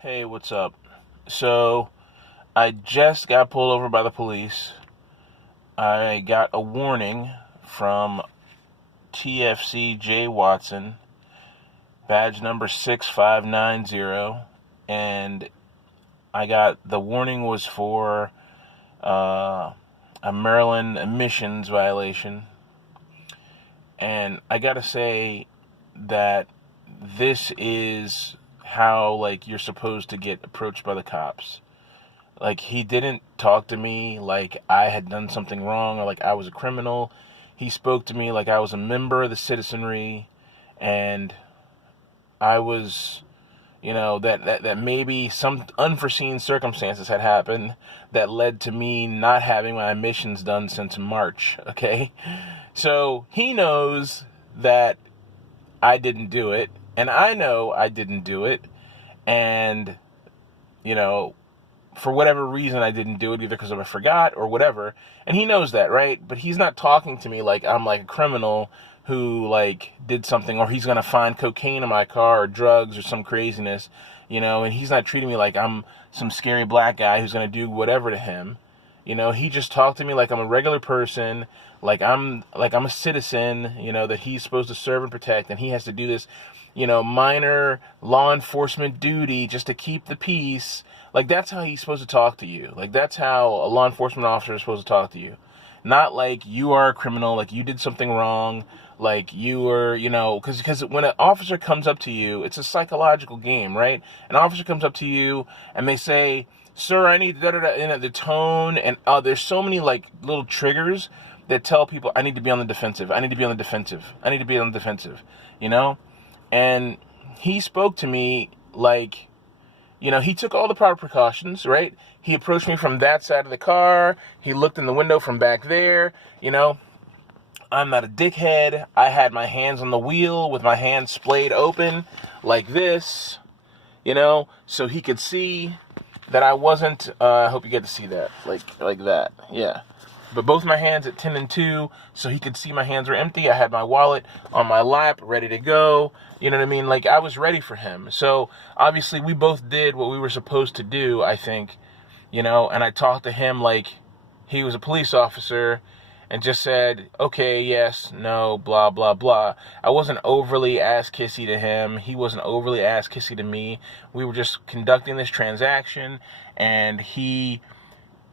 Hey, what's up? So, I just got pulled over by the police. I got a warning from TFC J Watson, badge number 6590, and I got the warning was for a Maryland emissions violation. And I gotta say that this is how, like, you're supposed to get approached by the cops. Like, he didn't talk to me like I had done something wrong or like I was a criminal. He spoke to me like I was a member of the citizenry, and I was, that maybe some unforeseen circumstances had happened that led to me not having my emissions done since March, okay? So he knows that I didn't do it, and I know I didn't do it, and, you know, for whatever reason I didn't do it, either because I forgot or whatever, and he knows that, right? But he's not talking to me like I'm like a criminal who like did something, or he's gonna find cocaine in my car or drugs or some craziness, and he's not treating me like I'm some scary black guy who's gonna do whatever to him. He just talked to me like I'm a regular person, like I'm a citizen, that he's supposed to serve and protect, and he has to do this, minor law enforcement duty just to keep the peace. Like, that's how he's supposed to talk to you. Like, that's how a law enforcement officer is supposed to talk to you. Not like you are a criminal, like you did something wrong, like you were, because when an officer comes up to you, it's a psychological game, right? An officer comes up to you and they say, "Sir, I need da da da," in the tone, and there's so many like little triggers that tell people I need to be on the defensive. I need to be on the defensive. I need to be on the defensive, you know? And he spoke to me like, he took all the proper precautions, right? He approached me from that side of the car. He looked in the window from back there, I'm not a dickhead. I had my hands on the wheel with my hands splayed open like this, so he could see that I wasn't, I hope you get to see that, like that, yeah. But both my hands at 10 and 2, so he could see my hands were empty. I had my wallet on my lap, ready to go. You know what I mean? Like, I was ready for him. So, obviously, we both did what we were supposed to do, I think, and I talked to him like he was a police officer and just said, okay, yes, no, blah, blah, blah. I wasn't overly ass-kissy to him. He wasn't overly ass-kissy to me. We were just conducting this transaction, and he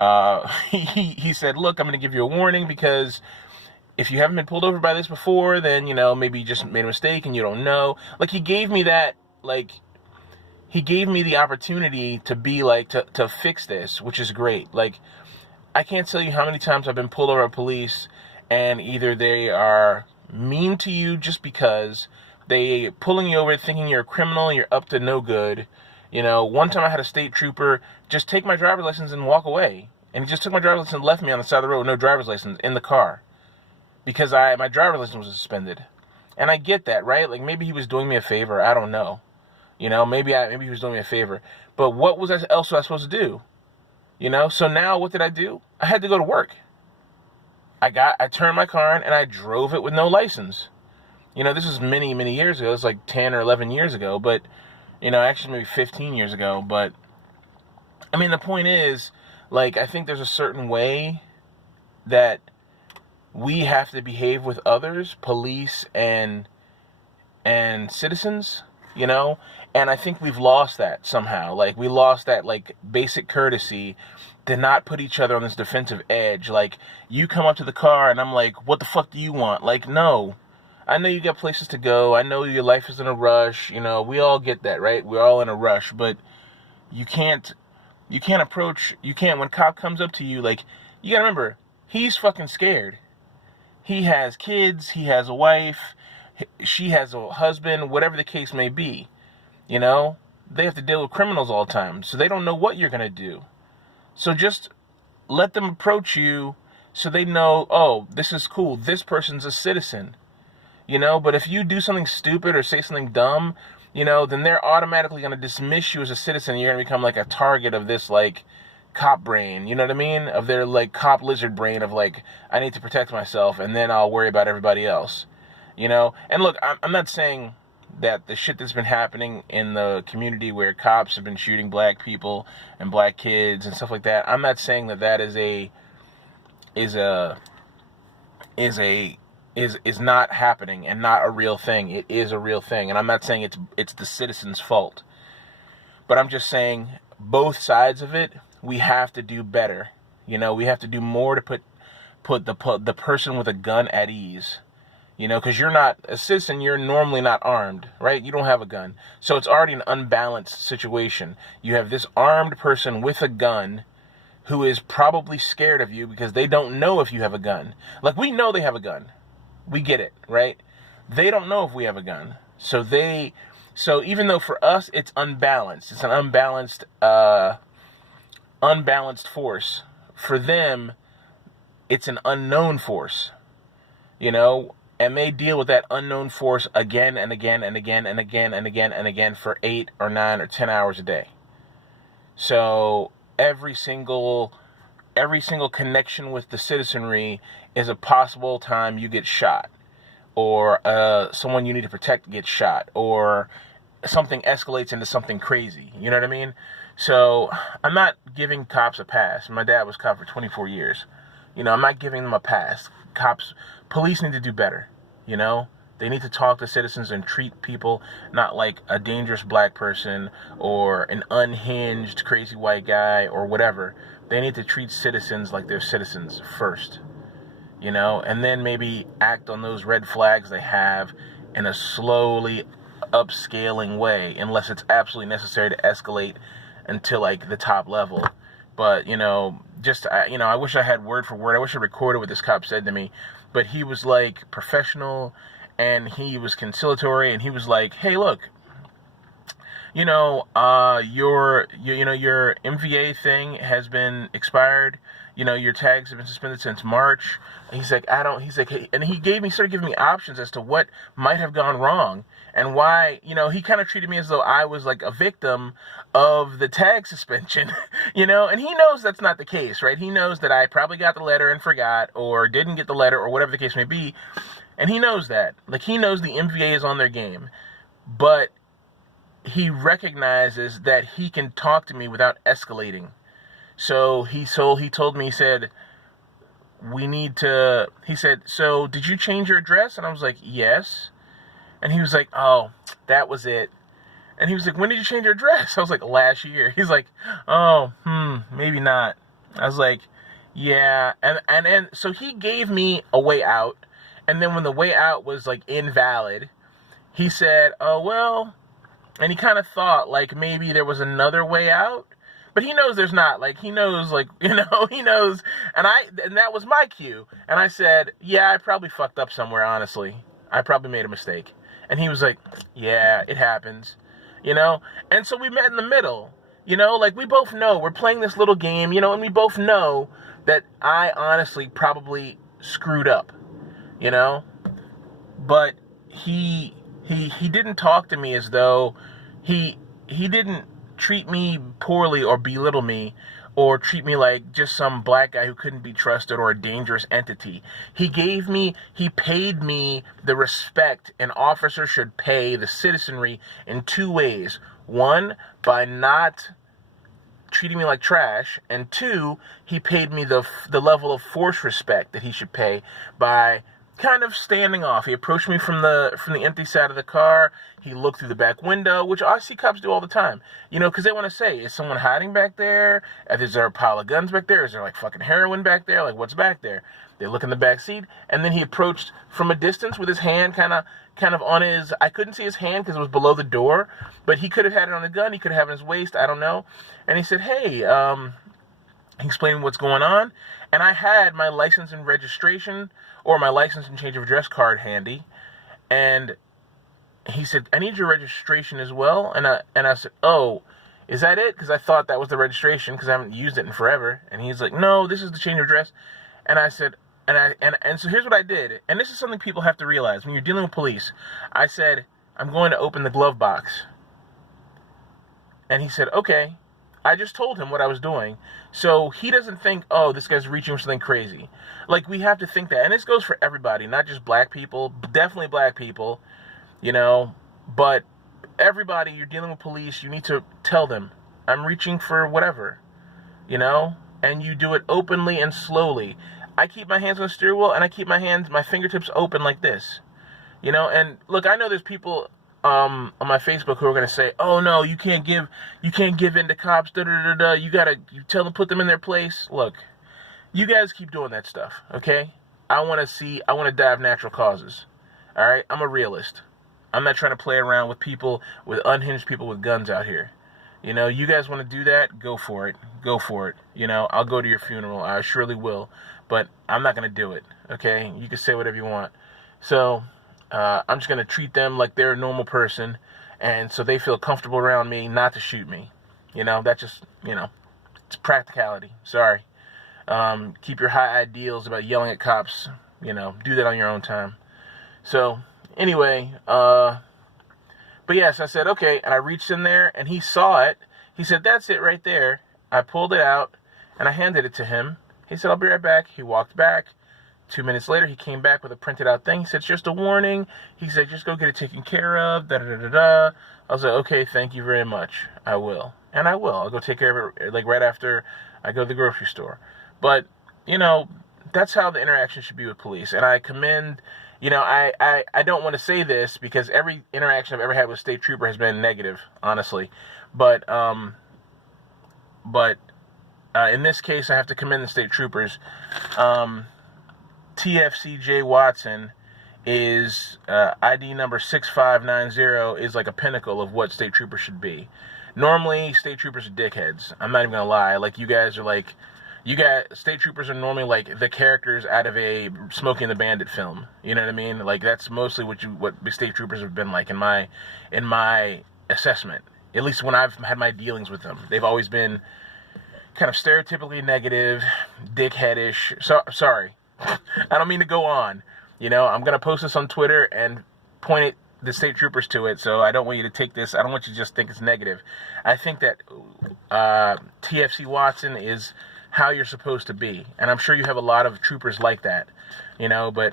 said, look, I'm going to give you a warning because if you haven't been pulled over by this before, then, maybe you just made a mistake and you don't know. Like, he gave me that, like, he gave me the opportunity to be, like, to fix this, which is great. Like, I can't tell you how many times I've been pulled over by police, and either they are mean to you just because they pulling you over thinking you're a criminal and you're up to no good. One time I had a state trooper just take my driver's license and walk away. And he just took my driver's license and left me on the side of the road with no driver's license in the car. Because my driver's license was suspended. And I get that, right? Like, maybe he was doing me a favor. I don't know. Maybe he was doing me a favor. But what else was I supposed to do? So now what did I do? I had to go to work. I turned my car in and I drove it with no license. This was many, many years ago. It was like 10 or 11 years ago. But, actually maybe 15 years ago. But, I mean, the point is, like, I think there's a certain way that we have to behave with others, police and citizens, and I think we've lost that somehow. Like, we lost that, like, basic courtesy to not put each other on this defensive edge. Like, you come up to the car and I'm like, what the fuck do you want? Like, no. I know you got places to go. I know your life is in a rush. We all get that, right? We're all in a rush, but you can't when a cop comes up to you, like, you gotta remember, he's fucking scared. He has kids, he has a wife, she has a husband, whatever the case may be. They have to deal with criminals all the time, so they don't know what you're gonna do. So just let them approach you so they know, oh, this is cool, this person's a citizen. But if you do something stupid or say something dumb, then they're automatically going to dismiss you as a citizen. You're going to become like a target of this, like, cop brain, you know what I mean? Of their, like, cop lizard brain of, like, I need to protect myself and then I'll worry about everybody else, And look, I'm not saying that the shit that's been happening in the community where cops have been shooting black people and black kids and stuff like that, I'm not saying that is not happening and not a real thing. It is a real thing, and I'm not saying it's the citizens' fault. But I'm just saying both sides of it, we have to do better. You know, we have to do more to put the person with a gun at ease. You know, because you're not a citizen, you're normally not armed, right? You don't have a gun. So it's already an unbalanced situation. You have this armed person with a gun who is probably scared of you because they don't know if you have a gun. Like, we know they have a gun. We get it, right? They don't know if we have a gun. So even though for us it's unbalanced, it's an unbalanced force. For them, it's an unknown force, you know, and they deal with that unknown force again and again and again and again and again and again for 8 or 9 or 10 hours a day. So every single connection with the citizenry is a possible time you get shot, or someone you need to protect gets shot, or something escalates into something crazy. You know what I mean? So I'm not giving cops a pass. My dad was a cop for 24 years. You know, I'm not giving them a pass. Police need to do better. You know, they need to talk to citizens and treat people not like a dangerous black person or an unhinged crazy white guy or whatever. They need to treat citizens like they're citizens first, you know, and then maybe act on those red flags they have in a slowly upscaling way, unless it's absolutely necessary to escalate until like the top level. But, you know, I wish I had word for word. I wish I recorded what this cop said to me. But he was like professional, and he was conciliatory, and he was like, "Hey, look, you know, your MVA thing has been expired. You know, your tags have been suspended since March." He's like, hey, and he started giving me options as to what might have gone wrong and why. You know, he kind of treated me as though I was like a victim of the tag suspension, you know, and he knows that's not the case, right? He knows that I probably got the letter and forgot, or didn't get the letter, or whatever the case may be. And he knows that. Like, he knows the MVA is on their game. But he recognizes that he can talk to me without escalating. So he told me, he said, so did you change your address? And I was like, yes. And he was like, oh, that was it. And he was like, when did you change your address? I was like, last year. He's like, oh, maybe not. I was like, yeah. And so he gave me a way out. And then when the way out was like invalid, he said, oh, well, and he kind of thought like maybe there was another way out. But he knows there's not. Like, he knows, like, you know, he knows. And that was my cue. And I said, yeah, I probably fucked up somewhere, honestly. I probably made a mistake. And he was like, yeah, it happens. You know? And so we met in the middle. You know, like, we both know we're playing this little game, you know, and we both know that I honestly probably screwed up, you know? But he didn't talk to me as though he didn't treat me poorly or belittle me or treat me like just some black guy who couldn't be trusted or a dangerous entity. He paid me the respect an officer should pay the citizenry in 2 ways. 1, by not treating me like trash, and 2, he paid me the level of force respect that he should pay by kind of standing off. He approached me from the empty side of the car. He looked through the back window, which I see cops do all the time, you know, because they want to say, is someone hiding back there? Is there a pile of guns back there? Is there like fucking heroin back there? Like, what's back there? They look in the back seat, and then he approached from a distance with his hand kind of on his, I couldn't see his hand because it was below the door, but he could have had it on a gun. He could have it in his waist. I don't know. And he said, hey, he explained what's going on. And I had my license and registration, or my license and change of address card handy. And he said, I need your registration as well. And I said, oh, is that it? Because I thought that was the registration because I haven't used it in forever. And he's like, no, this is the change of address. And I said, and so here's what I did. And this is something people have to realize when you're dealing with police. I said, I'm going to open the glove box. And he said, okay. I just told him what I was doing. So he doesn't think, oh, this guy's reaching for something crazy. Like, we have to think that. And this goes for everybody, not just black people, definitely black people, you know. But everybody, you're dealing with police, you need to tell them, I'm reaching for whatever, you know? And you do it openly and slowly. I keep my hands on the steering wheel, and I keep my fingertips open like this. You know, and look, I know there's people on my Facebook who are going to say, oh no, you can't give in to cops, da-da-da-da, you tell them, put them in their place. Look, you guys keep doing that stuff, okay? I want to die of natural causes, all right? I'm a realist. I'm not trying to play around with people, with unhinged people with guns out here. You know, you guys want to do that, go for it. Go for it. You know, I'll go to your funeral. I surely will. But I'm not going to do it, okay? You can say whatever you want. So, I'm just going to treat them like they're a normal person, and so they feel comfortable around me not to shoot me. You know, that just, you know, it's practicality. Sorry. Keep your high ideals about yelling at cops. You know, do that on your own time. So, anyway, but yes, I said, okay, and I reached in there, and he saw it. He said, that's it right there. I pulled it out, and I handed it to him. He said, I'll be right back. He walked back. 2 minutes later, he came back with a printed out thing. He said, it's just a warning. He said, just go get it taken care of, da-da-da-da-da. I was like, okay, thank you very much. I will. And I will. I'll go take care of it, like, right after I go to the grocery store. But, you know, that's how the interaction should be with police. And I commend, you know, I don't want to say this because every interaction I've ever had with State Trooper has been negative, honestly. But in this case, I have to commend the State Troopers. TFCJ Watson is ID number 6590 is like a pinnacle of what State Troopers should be. Normally, State Troopers are dickheads. I'm not even gonna lie. Like, you guys are like, State Troopers are normally like the characters out of a Smokey and the Bandit film. You know what I mean? Like, that's mostly what State Troopers have been like in my assessment. At least when I've had my dealings with them, they've always been kind of stereotypically negative, dickheadish. Sorry. I don't mean to go on. You know, I'm going to post this on Twitter and point the State Troopers to it, so I don't want you to take this, I don't want you to just think it's negative. I think that TFC Watson is how you're supposed to be, and I'm sure you have a lot of troopers like that, you know, but,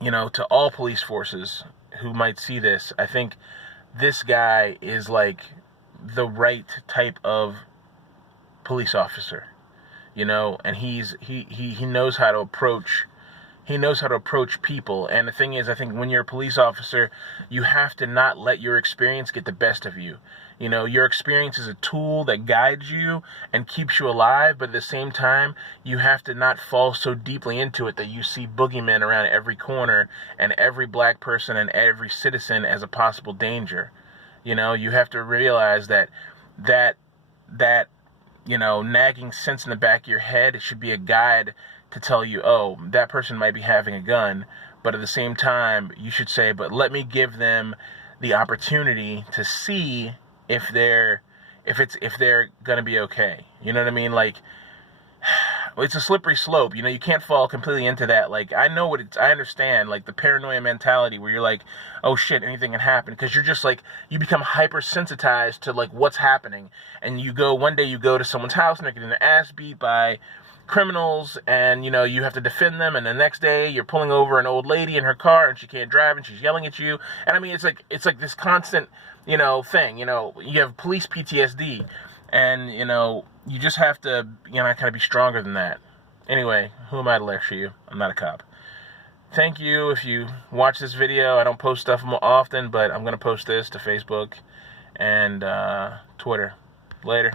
you know, to all police forces who might see this, I think this guy is like the right type of police officer. You know, and he knows how to approach people. And the thing is, I think when you're a police officer, you have to not let your experience get the best of you. You know, your experience is a tool that guides you and keeps you alive, but at the same time, you have to not fall so deeply into it that you see boogeymen around every corner and every black person and every citizen as a possible danger. You know, you have to realize that you know, nagging sense in the back of your head, it should be a guide to tell you, oh, that person might be having a gun, but at the same time, you should say, but let me give them the opportunity to see if they're gonna be okay. You know what I mean? Like, it's a slippery slope. You know, you can't fall completely into that. Like, I understand, like, the paranoia mentality where you're like, oh shit, anything can happen. Because you're just like, you become hypersensitized to, like, what's happening. And one day you go to someone's house and they're getting their ass beat by criminals, and, you know, you have to defend them. And the next day you're pulling over an old lady in her car and she can't drive and she's yelling at you. And I mean, it's like this constant, you know, thing. You know, you have police PTSD. And, you know, you just have to, you know, kind of be stronger than that. Anyway, who am I to lecture you? I'm not a cop. Thank you if you watch this video. I don't post stuff more often, but I'm going to post this to Facebook and Twitter. Later.